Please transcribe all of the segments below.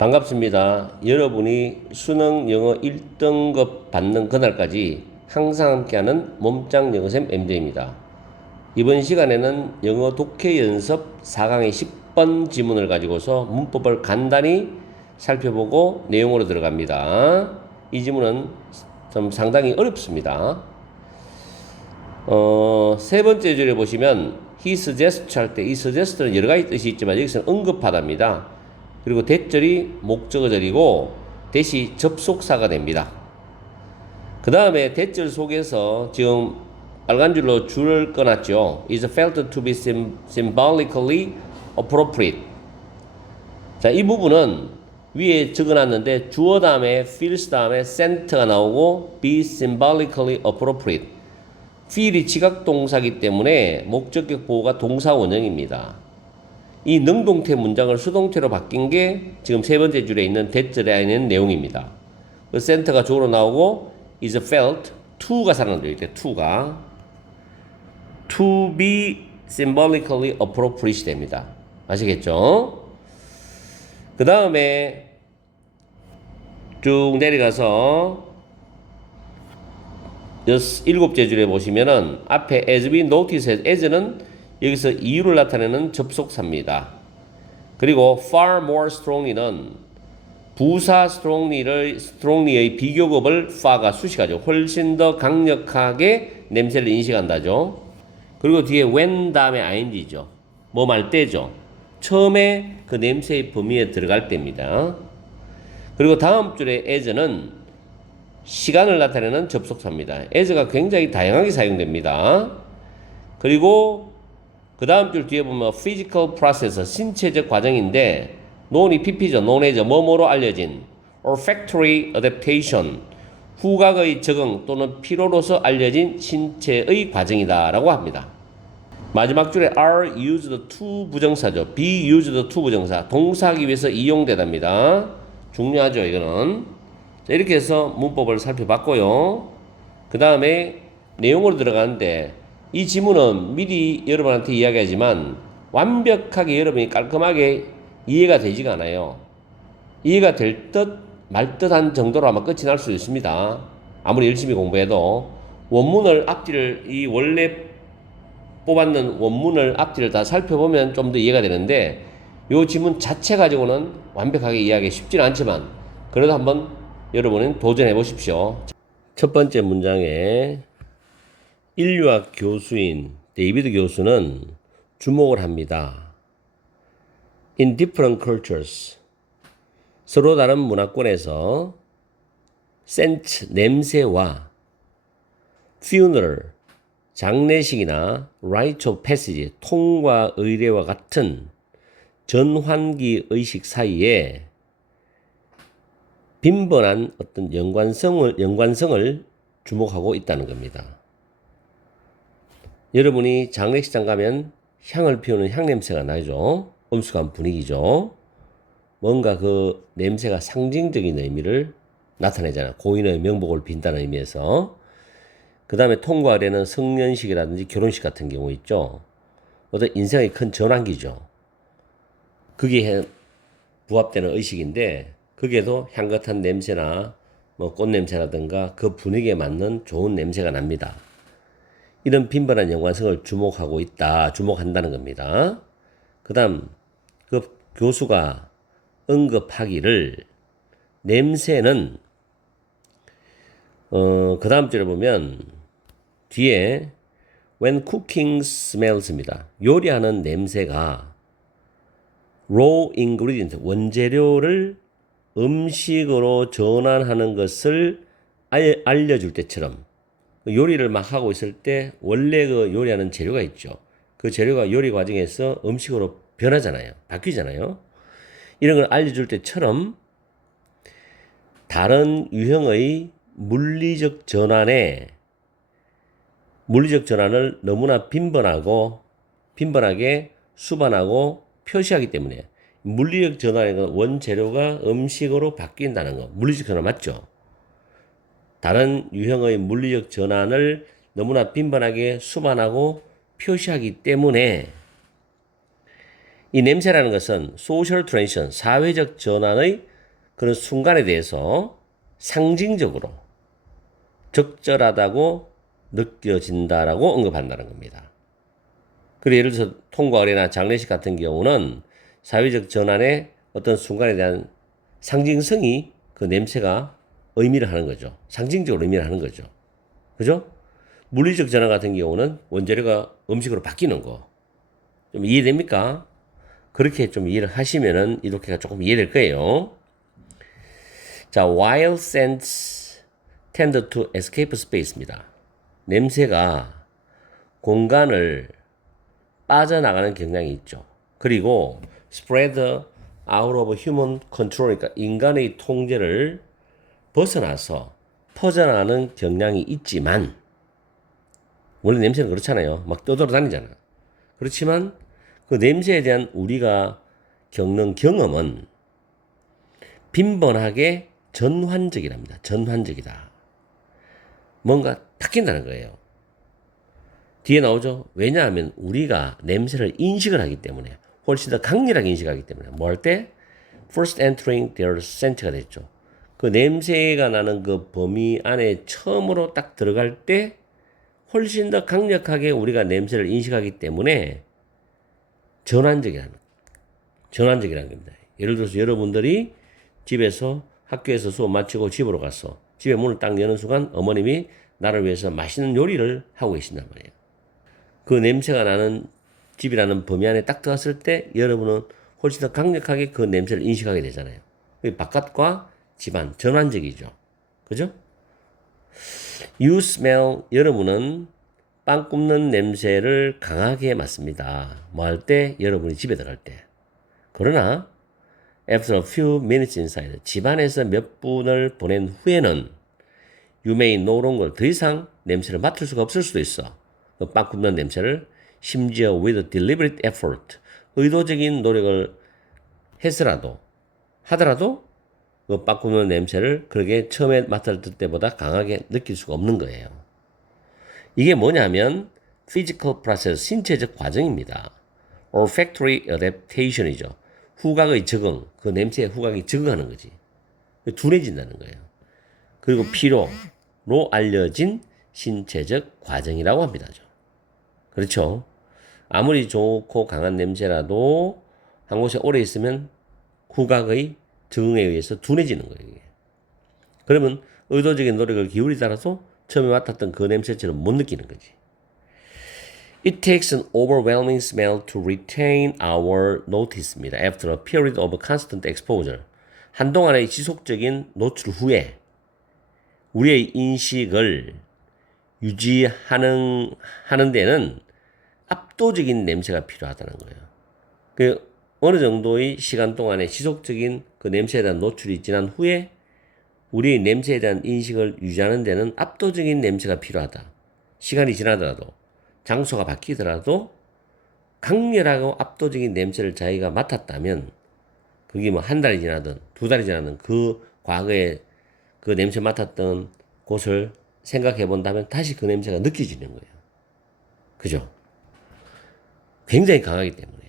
반갑습니다. 여러분이 수능 영어 1등급 받는 그날까지 항상 함께하는 몸짱 영어쌤 MJ입니다. 이번 시간에는 영어 독해 연습 4강의 10번 지문을 가지고서 문법을 간단히 살펴보고 내용으로 들어갑니다. 이 지문은 좀 상당히 어렵습니다. 어, 세 번째 줄에 보시면 he suggest 할때 이 suggest는 여러 가지 뜻이 있지만 여기서는 언급하다입니다. 그리고 대절이 목적어절이고 대시 접속사가 됩니다. 그 다음에 대절 속에서 지금 빨간 줄로 줄을 꺼놨죠. is felt to be sym- symbolically appropriate. 자, 이 부분은 위에 적어놨는데 주어 다음에 feels 다음에 cent가 나오고 be symbolically appropriate. feel이 지각 동사기 때문에 목적격 보호가 동사 원형입니다. 이 능동태 문장을 수동태로 바뀐 게 지금 세 번째 줄에 있는 대절에 있는 내용입니다. 그 센터가 주어로 나오고 is felt to가 살아나요. 이때 to가 to be symbolically appropriate 됩니다. 아시겠죠? 그 다음에 쭉 내려가서 일곱째 줄에 보시면은 앞에 as we notice as는 여기서 이유를 나타내는 접속사입니다. 그리고 far more strongly는 부사 strongly를 strongly의 비교급을 far가 수식하죠. 훨씬 더 강력하게 냄새를 인식한다죠. 그리고 뒤에 when 다음에 ing죠. 뭐 말 때죠. 처음에 그 냄새의 범위에 들어갈 때입니다. 그리고 다음 줄에 as는 시간을 나타내는 접속사입니다. as가 굉장히 다양하게 사용됩니다. 그리고 그 다음 줄 뒤에 보면 physical process, 신체적 과정인데 논이 pp죠. 논해져 뭐뭐로 알려진 olfactory adaptation, 후각의 적응 또는 피로로서 알려진 신체의 과정이다라고 합니다. 마지막 줄에 are used to 부정사죠. be used to 부정사. 동사하기 위해서 이용되답니다. 중요하죠, 이거는. 자, 이렇게 해서 문법을 살펴봤고요. 그 다음에 내용으로 들어가는데 이 지문은 미리 여러분한테 이야기하지만 완벽하게 여러분이 깔끔하게 이해가 되지가 않아요. 이해가 될 듯 말 듯한 정도로 아마 끝이 날 수 있습니다. 아무리 열심히 공부해도 원문을 앞뒤를 이 원래 뽑았는 원문을 앞뒤를 다 살펴보면 좀 더 이해가 되는데 이 지문 자체 가지고는 완벽하게 이해하기 쉽지는 않지만 그래도 한번 여러분은 도전해 보십시오. 첫 번째 문장에 인류학 교수인 데이비드 교수는 주목을 합니다. In different cultures 서로 다른 문화권에서 센트 냄새와 funeral 장례식이나 rite of passage 통과 의례와 같은 전환기 의식 사이에 빈번한 어떤 연관성을 연관성을 주목하고 있다는 겁니다. 여러분이 장례식장 가면 향을 피우는 향 냄새가 나죠. 엄숙한 분위기죠. 뭔가 그 냄새가 상징적인 의미를 나타내잖아요. 고인의 명복을 빈다는 의미에서. 그 다음에 통과 의례는 성년식이라든지 결혼식 같은 경우 있죠. 어떤 인생의 큰 전환기죠. 그게 부합되는 의식인데 거기에도 향긋한 냄새나 뭐 꽃냄새라든가 그 분위기에 맞는 좋은 냄새가 납니다. 이런 빈번한 연관성을 주목하고 있다, 주목한다는 겁니다. 그 다음, 그 교수가 언급하기를 냄새는, 어, 그 다음 줄에 보면 뒤에 when cooking smells입니다. 요리하는 냄새가 raw ingredient, 원재료를 음식으로 전환하는 것을 알, 알려줄 때처럼 요리를 막 하고 있을 때 원래 그 요리하는 재료가 있죠. 그 재료가 요리 과정에서 음식으로 변하잖아요. 바뀌잖아요. 이런 걸 알려줄 때처럼 다른 유형의 물리적 전환에 물리적 전환을 너무나 빈번하고 빈번하게 수반하고 표시하기 때문에 물리적 전환의 그 원재료가 음식으로 바뀐다는 거 물리적 전환 맞죠? 다른 유형의 물리적 전환을 너무나 빈번하게 수반하고 표시하기 때문에 이 냄새라는 것은 소셜 트랜지션 사회적 전환의 그런 순간에 대해서 상징적으로 적절하다고 느껴진다라고 언급한다는 겁니다. 그리고 예를 들어서 통과 의례나 장례식 같은 경우는 사회적 전환의 어떤 순간에 대한 상징성이 그 냄새가 의미를 하는 거죠. 상징적으로 의미를 하는 거죠. 그죠? 물리적 전환 같은 경우는 원재료가 음식으로 바뀌는 거. 좀 이해됩니까? 그렇게 좀 이해를 하시면은 이렇게가 조금 이해될 거예요. 자, while scents tend to escape space입니다. 냄새가 공간을 빠져나가는 경향이 있죠. 그리고 spread out of human control, 그러니까 인간의 통제를 벗어나서 퍼져나가는 경향이 있지만, 원래 냄새는 그렇잖아요. 막 떠돌아다니잖아. 그렇지만 그 냄새에 대한 우리가 겪는 경험은 빈번하게 전환적이랍니다. 전환적이다. 뭔가 바뀐다는 거예요. 뒤에 나오죠. 왜냐하면 우리가 냄새를 인식을 하기 때문에 훨씬 더 강렬하게 인식하기 때문에 뭐 할 때 first entering their scent가 됐죠. 그 냄새가 나는 그 범위 안에 처음으로 딱 들어갈 때 훨씬 더 강력하게 우리가 냄새를 인식하기 때문에 전환적이라는 전환적이라는 겁니다. 예를 들어서 여러분들이 집에서 학교에서 수업 마치고 집으로 갔어. 집에 문을 딱 여는 순간 어머님이 나를 위해서 맛있는 요리를 하고 계신단 말이에요. 그 냄새가 나는 집이라는 범위 안에 딱 들어갔을 때 여러분은 훨씬 더 강력하게 그 냄새를 인식하게 되잖아요. 그게 바깥과 집안 전환적이죠. 그죠? You smell 여러분은 빵 굽는 냄새를 강하게 맡습니다. 뭐 할 때? 여러분이 집에 들어갈 때. 그러나 after a few minutes inside 집안에서 몇 분을 보낸 후에는 you may no longer 더 이상 냄새를 맡을 수가 없을 수도 있어. 그빵 굽는 냄새를 심지어 with deliberate effort 의도적인 노력을 해서라도 하더라도 그빵 굽는 냄새를 그렇게 처음에 맡을 때보다 강하게 느낄 수가 없는 거예요. 이게 뭐냐면 physical process, 신체적 과정입니다. olfactory adaptation이죠. 후각의 적응, 그 냄새에 후각이 적응하는 거지. 둔해진다는 거예요. 그리고 피로로 알려진 신체적 과정이라고 합니다. 그렇죠? 아무리 좋고 강한 냄새라도 한 곳에 오래 있으면 후각의 적응에 의해서 둔해지는 거예요. 이게. 그러면 의도적인 노력을 기울이더라도 처음에 맡았던 그 냄새처럼 못 느끼는 거지. It takes an overwhelming smell to retain our notice입니다. After a period of constant exposure. 한동안의 지속적인 노출 후에 우리의 인식을 유지하는 하는 데는 압도적인 냄새가 필요하다는 거예요. 그 어느 정도의 시간 동안에 지속적인 그 냄새에 대한 노출이 지난 후에 우리의 냄새에 대한 인식을 유지하는 데는 압도적인 냄새가 필요하다. 시간이 지나더라도 장소가 바뀌더라도 강렬하고 압도적인 냄새를 자기가 맡았다면 그게 뭐 한 달이 지나든 두 달이 지나든 그 과거에 그 냄새 맡았던 곳을 생각해 본다면 다시 그 냄새가 느껴지는 거예요. 그죠? 굉장히 강하기 때문에.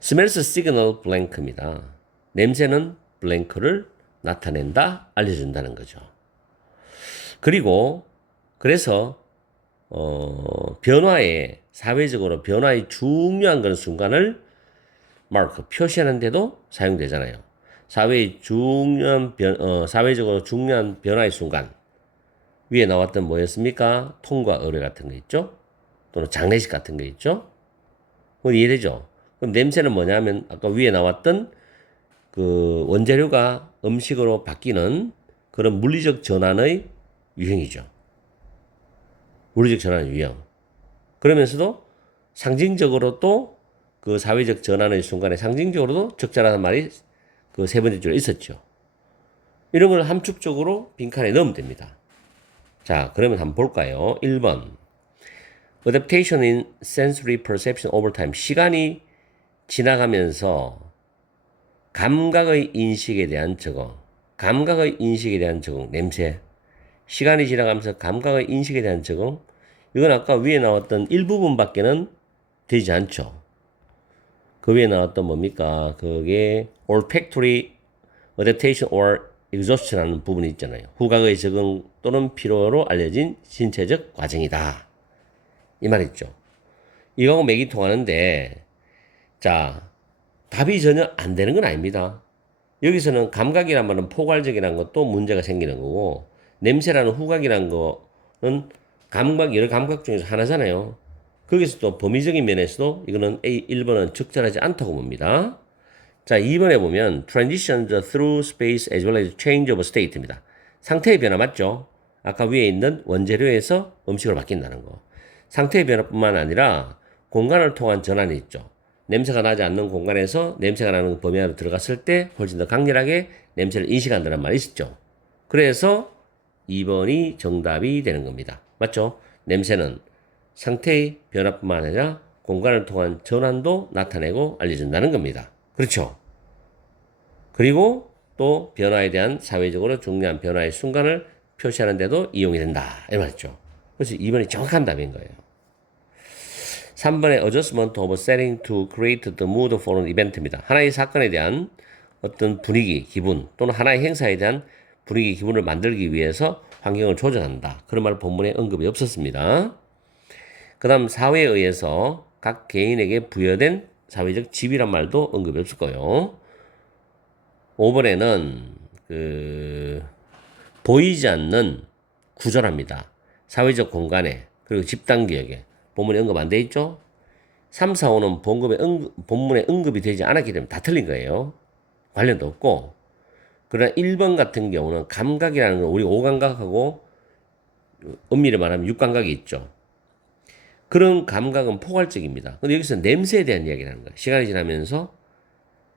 Smells signal blank입니다. 냄새는 블랭크를 나타낸다, 알려준다는 거죠. 그리고 그래서 어, 변화에 사회적으로 변화의 중요한 그런 순간을 마크 표시하는데도 사용되잖아요. 사회의 중요한 변, 어, 사회적으로 중요한 변화의 순간 위에 나왔던 뭐였습니까? 통과 의뢰 같은 거 있죠? 또는 장례식 같은 거 있죠? 이해되죠? 그럼 냄새는 뭐냐면 아까 위에 나왔던 그 원재료가 음식으로 바뀌는 그런 물리적 전환의 유형이죠. 물리적 전환 유형. 그러면서도 상징적으로 또 그 사회적 전환의 순간에 상징적으로도 적절한 말이 그 세 번째 줄에 있었죠. 이런 걸 함축적으로 빈칸에 넣으면 됩니다. 자, 그러면 한번 볼까요? 1번. Adaptation in sensory perception over time. 시간이 지나가면서 감각의 인식에 대한 적응, 감각의 인식에 대한 적응, 냄새. 시간이 지나가면서 감각의 인식에 대한 적응. 이건 아까 위에 나왔던 일부분밖에는 되지 않죠. 그 위에 나왔던 뭡니까? 그게 olfactory adaptation or exhaustion이라는 부분이 있잖아요. 후각의 적응 또는 피로로 알려진 신체적 과정이다. 이 말이죠. 이거하고 맥이 통하는데 자 답이 전혀 안 되는 건 아닙니다. 여기서는 감각이란 말은 포괄적이라는 것도 문제가 생기는 거고 냄새라는 후각이라는 거는 감각 여러 감각 중에서 하나잖아요. 거기서 또 범위적인 면에서도 이거는 A 1번은 적절하지 않다고 봅니다. 자, 2번에 보면 transitions through space as well as change of state입니다. 상태의 변화 맞죠? 아까 위에 있는 원재료에서 음식으로 바뀐다는 거. 상태의 변화뿐만 아니라 공간을 통한 전환이 있죠. 냄새가 나지 않는 공간에서 냄새가 나는 범위 안으로 들어갔을 때 훨씬 더 강렬하게 냄새를 인식한다는 말이 있죠. 그래서 2번이 정답이 되는 겁니다. 맞죠? 냄새는 상태의 변화뿐만 아니라 공간을 통한 전환도 나타내고 알려준다는 겁니다. 그렇죠? 그리고 또 변화에 대한 사회적으로 중요한 변화의 순간을 표시하는 데도 이용이 된다. 이 말이죠. 그래서 2번이 정확한 답인 거예요. 3번의 adjustment of setting to create the mood for an event입니다. 하나의 사건에 대한 어떤 분위기, 기분 또는 하나의 행사에 대한 분위기, 기분을 만들기 위해서 환경을 조정한다. 그런 말 본문에 언급이 없었습니다. 그 다음 사회에 의해서 각 개인에게 부여된 사회적 지위란 말도 언급이 없을 거예요. 5번에는 그 보이지 않는 구조랍니다. 사회적 공간에 그리고 집단 기억에 본문에 언급 안 돼 있죠? 3, 4, 5는 본문에, 언급, 본문에 언급이 되지 않았기 때문에 다 틀린 거예요. 관련도 없고. 그러나 1번 같은 경우는 감각이라는 건 우리 오감각하고 엄밀히 말하면 육감각이 있죠. 그런 감각은 포괄적입니다. 근데 여기서 냄새에 대한 이야기라는 거예요. 시간이 지나면서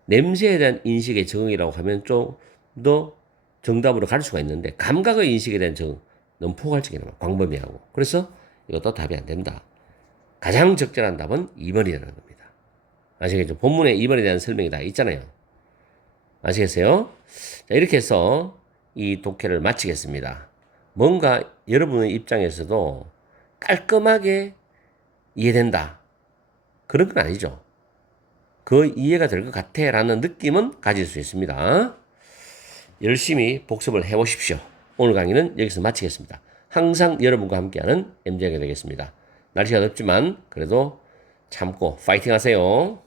냄새에 대한 인식의 적응이라고 하면 좀 더 정답으로 갈 수가 있는데 감각의 인식에 대한 적응 너무 포괄적이란 말이에요. 광범위하고. 그래서 이것도 답이 안 된다. 가장 적절한 답은 2번이라는 겁니다. 아시겠죠? 본문에 2번에 대한 설명이 다 있잖아요. 아시겠어요? 자, 이렇게 해서 이 독해를 마치겠습니다. 뭔가 여러분의 입장에서도 깔끔하게 이해된다. 그런 건 아니죠. 그 이해가 될 것 같아 라는 느낌은 가질 수 있습니다. 열심히 복습을 해 보십시오. 오늘 강의는 여기서 마치겠습니다. 항상 여러분과 함께하는 MJ가 되겠습니다. 날씨가 덥지만 그래도 참고 파이팅 하세요.